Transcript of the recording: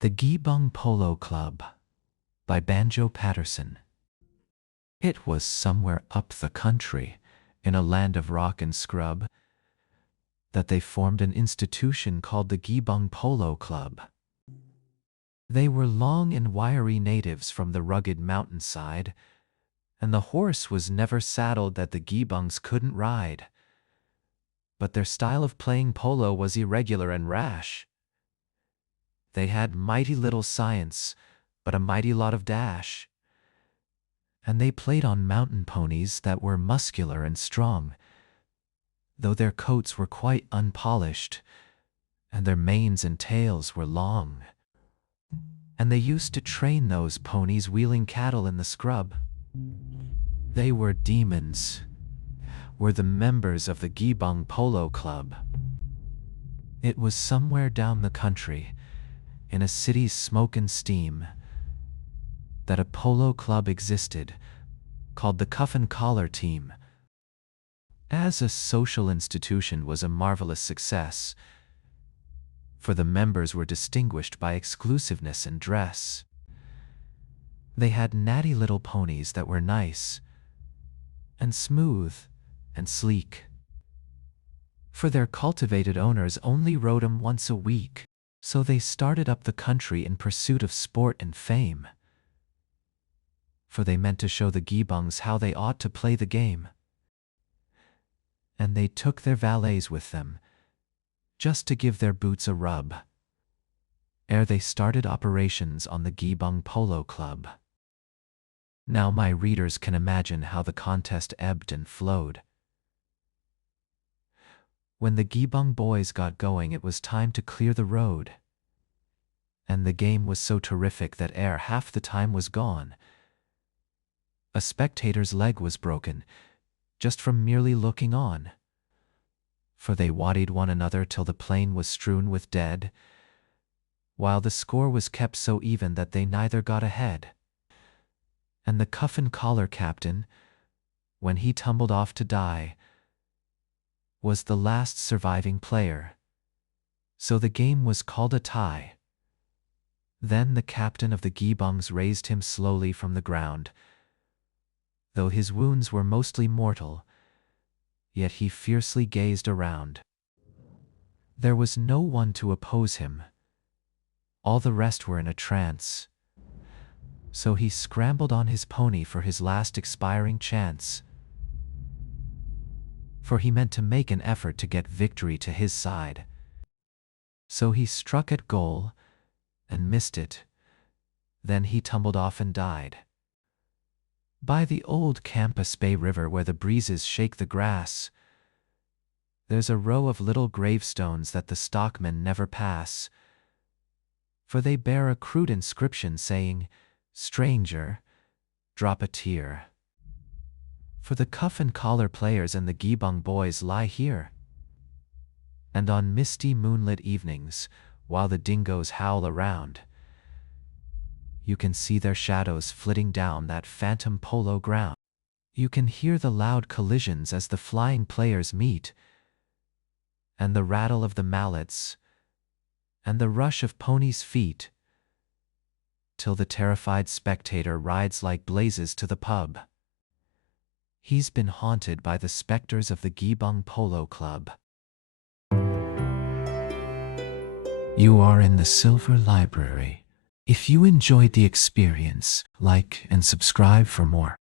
The Geebung Polo Club by Banjo Paterson. It was somewhere up the country, in a land of rock and scrub, that they formed an institution called the Geebung Polo Club. They were long and wiry natives from the rugged mountainside, and the horse was never saddled that the Geebungs couldn't ride. But their style of playing polo was irregular and rash. They had mighty little science, but a mighty lot of dash. And they played on mountain ponies that were muscular and strong, though their coats were quite unpolished, and their manes and tails were long. And they used to train those ponies wheeling cattle in the scrub. They were demons, were the members of the Geebung Polo Club. It was somewhere down the country, in a city's smoke and steam, that a polo club existed, called the Cuff and Collar Team. As a social institution was a marvelous success, for the members were distinguished by exclusiveness and dress. They had natty little ponies that were nice, and smooth, and sleek. For their cultivated owners only rode 'em once a week, so they started up the country in pursuit of sport and fame. For they meant to show the Geebungs how they ought to play the game. And they took their valets with them, just to give their boots a rub, ere they started operations on the Geebung Polo Club. Now my readers can imagine how the contest ebbed and flowed. When the Geebung boys got going, it was time to clear the road. And the game was so terrific that ere half the time was gone, a spectator's leg was broken, just from merely looking on. For they waddied one another till the plain was strewn with dead, while the score was kept so even that they neither got ahead. And the Cuff and Collar captain, when he tumbled off to die, was the last surviving player. So the game was called a tie. Then the captain of the Geebungs raised him slowly from the ground. Though his wounds were mostly mortal, yet he fiercely gazed around. There was no one to oppose him. All the rest were in a trance. So he scrambled on his pony for his last expiring chance. For he meant to make an effort to get victory to his side. So he struck at goal, and missed it. Then he tumbled off and died. By the old Campus Bay River where the breezes shake the grass, there's a row of little gravestones that the stockmen never pass, for they bear a crude inscription saying, "Stranger, drop a tear." For the Cuff and Collar players and the Geebung boys lie here. And on misty moonlit evenings, while the dingoes howl around, you can see their shadows flitting down that phantom polo ground. You can hear the loud collisions as the flying players meet, and the rattle of the mallets, and the rush of ponies' feet, till the terrified spectator rides like blazes to the pub. He's been haunted by the specters of the Geebung Polo Club. You are in the Silver Library. If you enjoyed the experience, like and subscribe for more.